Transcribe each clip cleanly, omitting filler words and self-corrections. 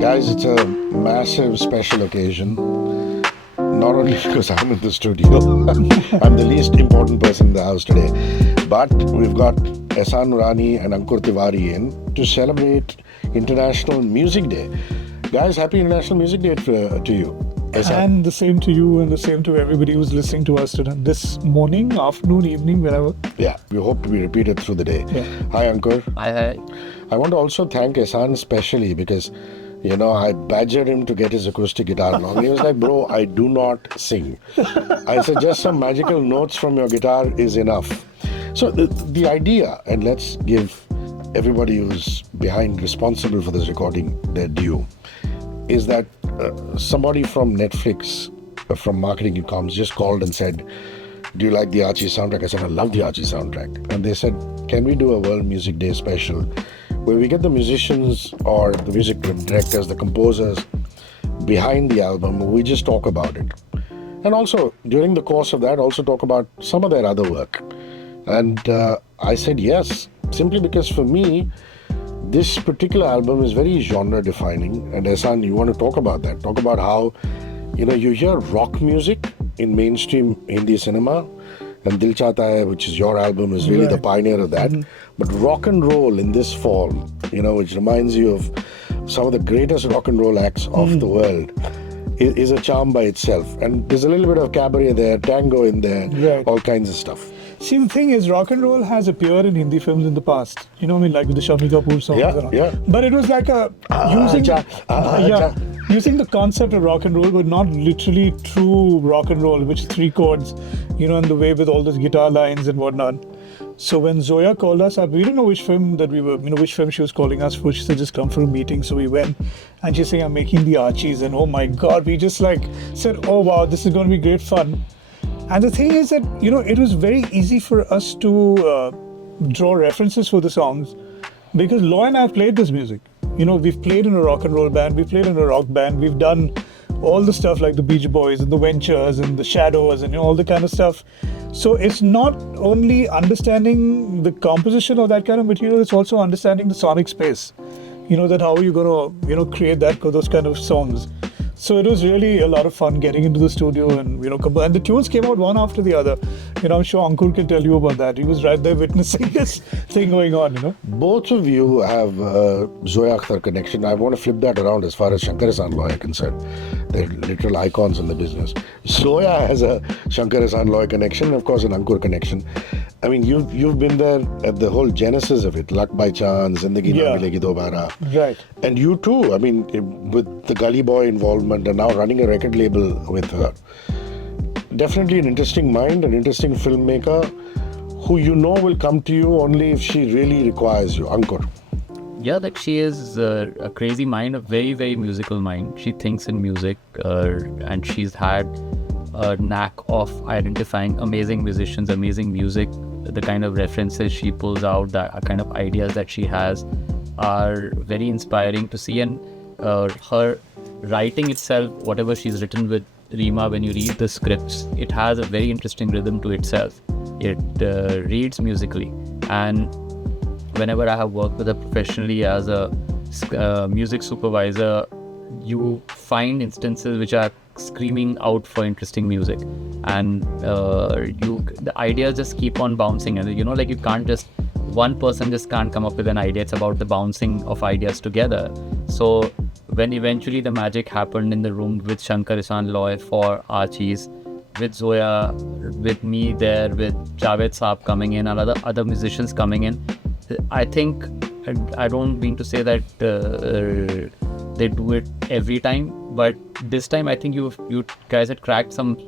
Guys, it's a massive special occasion. Not only because I'm in the studio, I'm the least important person in the house today, but we've got Ehsaan Noorani and Ankur Tewari in to celebrate International Music Day. Guys, happy International Music Day to you. Ehsaan. And the same to you and the same to everybody who's listening to us today. This morning, afternoon, evening, whenever. Yeah, we hope to be repeated through the day. Yeah. Hi, Ankur. Hi. I want to also thank Ehsaan specially because, I badgered him to get his acoustic guitar along. He was like, bro, I do not sing. I said, just some magical notes from your guitar is enough. So the idea, and let's give everybody who's responsible for this recording their due, is that somebody from Netflix, from marketing and comms, just called and said, do you like the Archies soundtrack? I said, I love the Archies soundtrack. And they said, can we do a World Music Day special where we get the musicians or the music directors, the composers behind the album, we just talk about it. And also, during the course of that, also talk about some of their other work. And I said yes, simply because for me, this particular album is very genre defining. And Ehsaan, you want to talk about that? Talk about how, you hear rock music in mainstream Hindi cinema, and Dil Chahta Hai, which is your album, is really the pioneer of that. Mm-hmm. But rock and roll in this form, which reminds you of some of the greatest rock and roll acts of the world, is a charm by itself. And there's a little bit of cabaret there, tango in there, all kinds of stuff. See, the thing is, rock and roll has appeared in Hindi films in the past. Like with the Shammi Kapoor songs. Yeah. But it was like using the concept of rock and roll, but not literally true rock and roll, which is three chords, and the way with all those guitar lines and whatnot. So when Zoya called us up, we didn't know which film that we were, which film she was calling us for. She said, just come for a meeting. So we went, and she's saying, I'm making the Archies. And oh my God, we just said, oh wow, this is going to be great fun. And the thing is that, it was very easy for us to draw references for the songs because Loy and I have played this music. We've played in a rock and roll band, we've played in a rock band, we've done all the stuff like the Beach Boys and the Ventures and the Shadows and all the kind of stuff. So it's not only understanding the composition of that kind of material, it's also understanding the sonic space. That how are you going to, create those kind of songs. So it was really a lot of fun getting into the studio and, and the tunes came out one after the other. I'm sure Ankur can tell you about that. He was right there witnessing this thing going on, Both of you have Zoya Akhtar connection. I want to flip that around as far as Shankar Loy are concerned. They're literal icons in the business. Zoya has a Shankar Loy connection, and of course an Ankur connection. I mean, you've been there at the whole genesis of it, Luck by Chance, Zindagi Na Milegi Dobara. Right. And you too, with the Gully Boy involvement and now running a record label with her. Definitely an interesting mind, an interesting filmmaker who will come to you only if she really requires you. Ankur. Yeah, she is a crazy mind, a very, very musical mind. She thinks in music and she's had a knack of identifying amazing musicians, amazing music. The kind of references she pulls out, the kind of ideas that she has are very inspiring to see. And her writing itself, whatever she's written with Rima, when you read the scripts, it has a very interesting rhythm to itself. It reads musically. And whenever I have worked with her professionally as a music supervisor, you find instances which are screaming out for interesting music, and the ideas just keep on bouncing, and you can't one person just can't come up with an idea. It's about the bouncing of ideas together. So when eventually the magic happened in the room with Shankar Loy for Archies, with Zoya, with me there, with Javed Saab coming in, and other musicians coming in, I think, I don't mean to say that they do it every time, but this time I think you guys had cracked some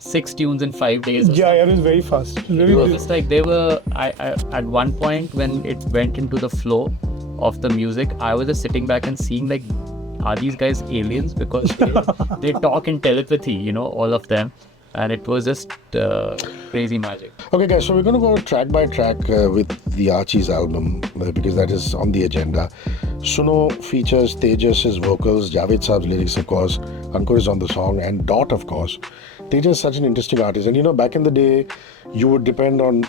6 tunes in 5 days. Yeah, it was very fast. It was just like they were, I at one point when it went into the flow of the music, I was just sitting back and seeing are these guys aliens? Because they talk in telepathy, all of them. And it was just crazy magic. Okay guys, so we're going to go track by track with the Archies album because that is on the agenda. Suno features Tejas' vocals, Javed Saab's lyrics of course, Ankur is on the song, and Dot of course. Tejas is such an interesting artist, and back in the day you would depend on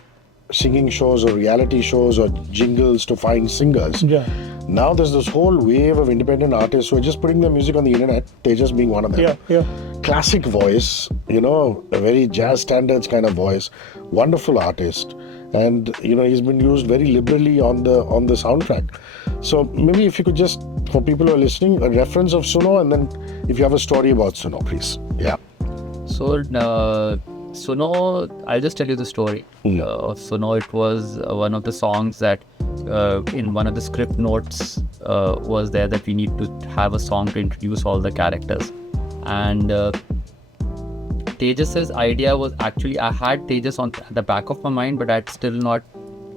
singing shows or reality shows or jingles to find singers. Yeah. Now there's this whole wave of independent artists who are just putting their music on the internet, Tejas being one of them. Yeah. Classic voice, a very jazz standards kind of voice, wonderful artist. And, he's been used very liberally on the soundtrack. So maybe if you could just, for people who are listening, a reference of Suno, and then if you have a story about Suno, please. Yeah. So, Suno, I'll just tell you the story of Suno. It was one of the songs that in one of the script notes was there that we need to have a song to introduce all the characters. And Tejas's idea was actually, I had Tejas on the back of my mind, but I'd still not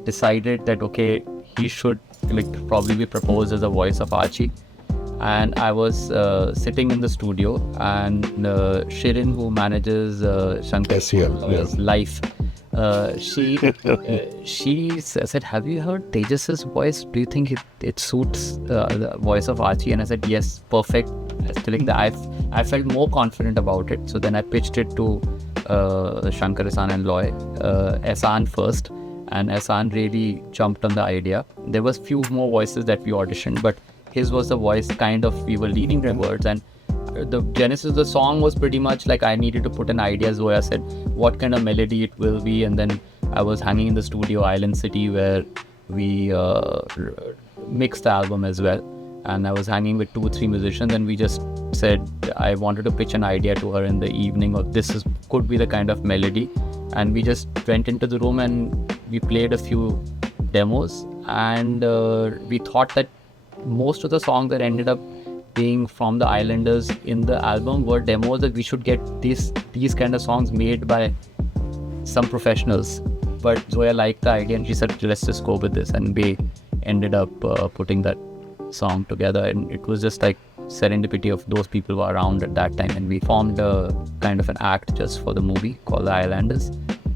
decided that, okay, he should probably be proposed as a voice of Archie. And I was sitting in the studio, and Shirin, who manages Shankar's life, she said, have you heard Tejas's voice? Do you think it suits the voice of Archie? And I said, yes, perfect. I felt more confident about it. So then I pitched it to Shankar, Ehsaan and Loy. Ehsaan first, and Ehsaan really jumped on the idea. There was few more voices that we auditioned, but his was the voice we were leaning towards. And the genesis of the song was pretty much like I needed to put an idea. Zoya said what kind of melody it will be, and then I was hanging in the studio Island City where we mixed the album as well. And I was hanging with 2 or 3 musicians, and we just said I wanted to pitch an idea to her in the evening of could be the kind of melody. And we just went into the room and we played a few demos, and we thought that most of the songs that ended up being from the Islanders in the album were demos, that we should get these kind of songs made by some professionals. But Zoya liked the idea and she said, let's just go with this, and we ended up putting that song together. And it was just like serendipity of those people were around at that time, and we formed a kind of an act just for the movie called The Islanders.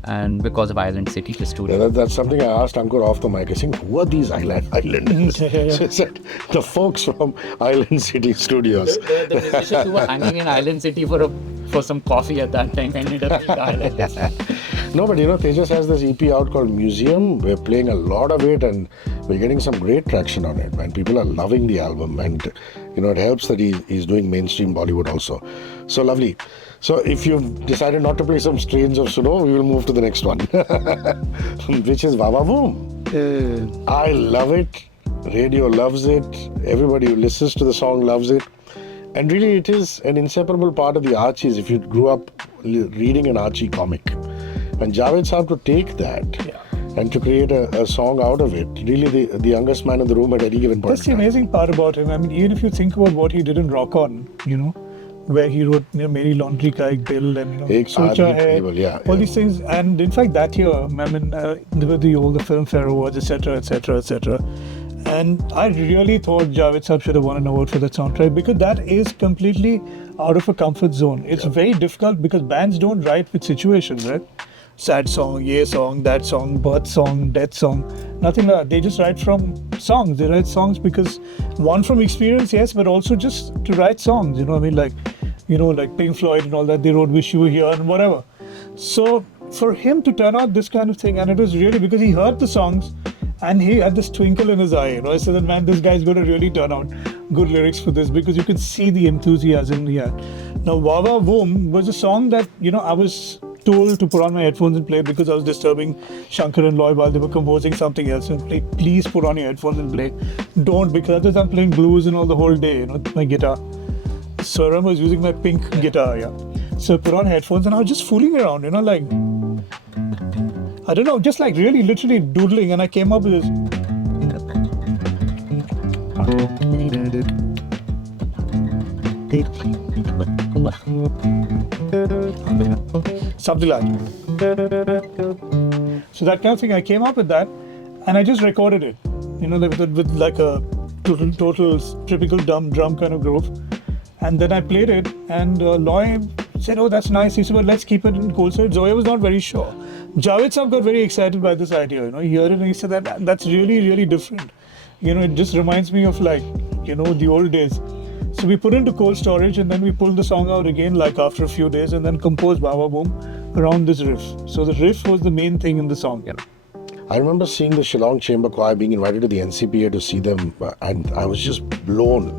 And because of Island City, the studio. Yeah, that's something I asked Ankur off the mic. I said, who are these Islanders? So he said, the folks from Island City Studios. The musicians who were hanging in Island City for some coffee at that time ended up in the Islanders. No, but Tejas has this EP out called Museum. We're playing a lot of it, and we're getting some great traction on it, man. People are loving the album, and it helps that he's doing mainstream Bollywood also. So lovely. So if you've decided not to play some strains of Suno, we will move to the next one, which is Vava Boom. I love it. Radio loves it. Everybody who listens to the song loves it. And really, it is an inseparable part of the Archies if you grew up reading an Archie comic. And Javed Saab to take that and to create a song out of it, really the youngest man in the room at any given point. That's the amazing part about him. I mean, even if you think about what he did in Rock On, where he wrote Meri Laundry Ka Ek Bill and Socha Hai, all these things. And in fact, that year, I mean, there were all the Filmfare Awards, etc., etc., etc. And I really thought Javed Saab should have won an award for that soundtrack, because that is completely out of a comfort zone. It's very difficult because bands don't write with situations, right? Sad song, yeah song, that song, birth song, death song, nothing like that. They just write from songs. They write songs because one from experience, yes, but also just to write songs. Like Pink Floyd and all that. They wrote "Wish You Were Here" and whatever. So for him to turn out this kind of thing, and it was really because he heard the songs and he had this twinkle in his eye. I said, man, this guy's going to really turn out good lyrics for this, because you could see the enthusiasm he had. Now, Vava Voom was a song that I was told to put on my headphones and play because I was disturbing Shankar and Loy while they were composing something else, and play, please put on your headphones and play. Don't, because otherwise I'm playing blues and all the whole day, my guitar. So I remember I was using my pink guitar, So I put on headphones and I was just fooling around, like, I don't know, just like really literally doodling, and I came up with this. Something like that. So that kind of thing, I came up with that, and I just recorded it, with like a total typical drum kind of groove. And then I played it, and Loy said, oh, that's nice. He said, well, let's keep it in cold. So Zoya was not very sure. Javed Saab got very excited by this idea. He heard it and he said that's really, really different. It just reminds me of the old days. So we put it into cold storage, and then we pulled the song out again like after a few days, and then composed Vava Boom around this riff. So the riff was the main thing in the song. I remember seeing the Shillong Chamber Choir, being invited to the NCPA to see them, and I was just blown.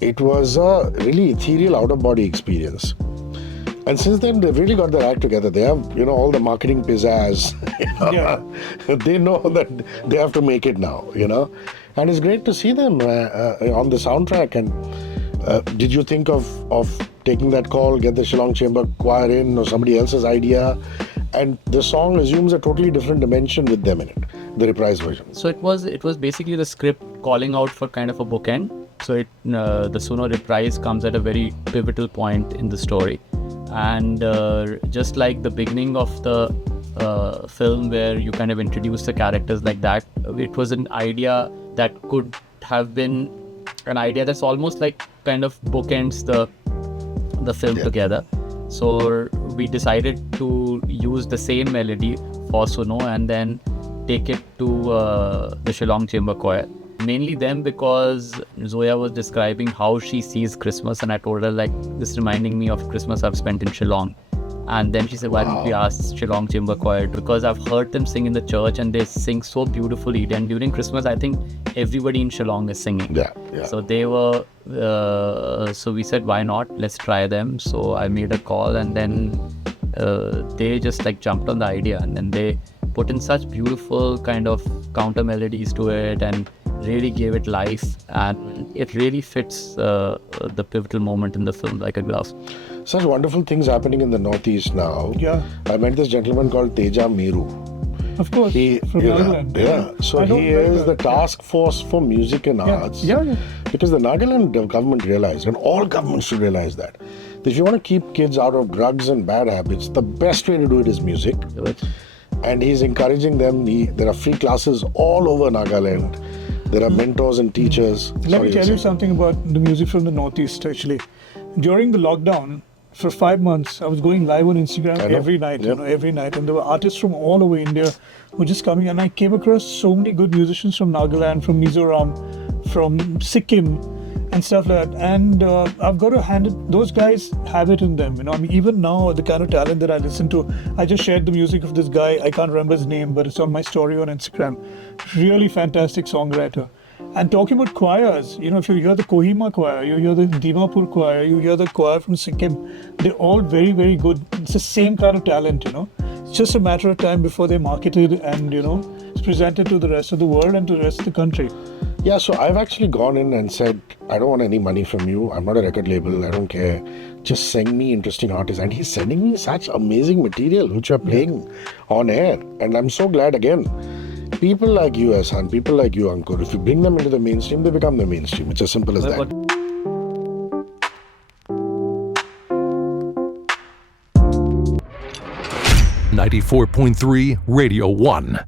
It was a really ethereal out-of-body experience. And since then, they've really got their act together. They have, all the marketing pizzazz. Yeah. They know that they have to make it now, And it's great to see them on the soundtrack. And did you think of taking that call, get the Shillong Chamber Choir in, or somebody else's idea? And the song assumes a totally different dimension with them in it, the reprise version. So it was basically the script calling out for kind of a bookend. So the Suno reprise comes at a very pivotal point in the story. And just like the beginning of the film where you kind of introduce the characters like that, it was an idea that could have been an idea that's almost like kind of bookends the film together. So we decided to use the same melody for Suno and then take it to the Shillong Chamber Choir. Mainly them, because Zoya was describing how she sees Christmas, and I told her, like, this reminding me of Christmas I've spent in Shillong. And then she said, why don't we ask Shillong Chamber Choir? Because I've heard them sing in the church and they sing so beautifully. And during Christmas, I think everybody in Shillong is singing. Yeah. So they were, so we said, why not? Let's try them. So I made a call, and then they just like jumped on the idea, and then they put in such beautiful kind of counter melodies to it and really gave it life, and it really fits the pivotal moment in the film like a glove. Such wonderful things happening in the Northeast now. Yeah. I met this gentleman called Teja Meeru. Of course. From Nagaland. Yeah. So he is the task force for music and arts. Yeah. Because the Nagaland government realized, and all governments should realize that if you want to keep kids out of drugs and bad habits, the best way to do it is music. And he's encouraging them. There are free classes all over Nagaland. There are mentors and teachers. Let me tell you something about the music from the Northeast, actually. During the lockdown, for 5 months, I was going live on Instagram every night, every night. And there were artists from all over India who were just coming. And I came across so many good musicians from Nagaland, from Mizoram, from Sikkim, and stuff like that. And I've got to hand it, those guys have it in them. Even now, the kind of talent that I listen to, I just shared the music of this guy. I can't remember his name, but it's on my story on Instagram. Really fantastic songwriter. And talking about choirs, if you hear the Kohima choir, you hear the Dimapur choir, you hear the choir from Sikkim, they're all very, very good. It's the same kind of talent, It's just a matter of time before they're marketed and, it's presented to the rest of the world and to the rest of the country. Yeah, so I've actually gone in and said, I don't want any money from you. I'm not a record label. I don't care. Just send me interesting artists. And he's sending me such amazing material, which are playing on air. And I'm so glad, again, people like you, Ehsaan, people like you, Ankur, if you bring them into the mainstream, they become the mainstream. It's as simple as that. 94.3 Radio 1.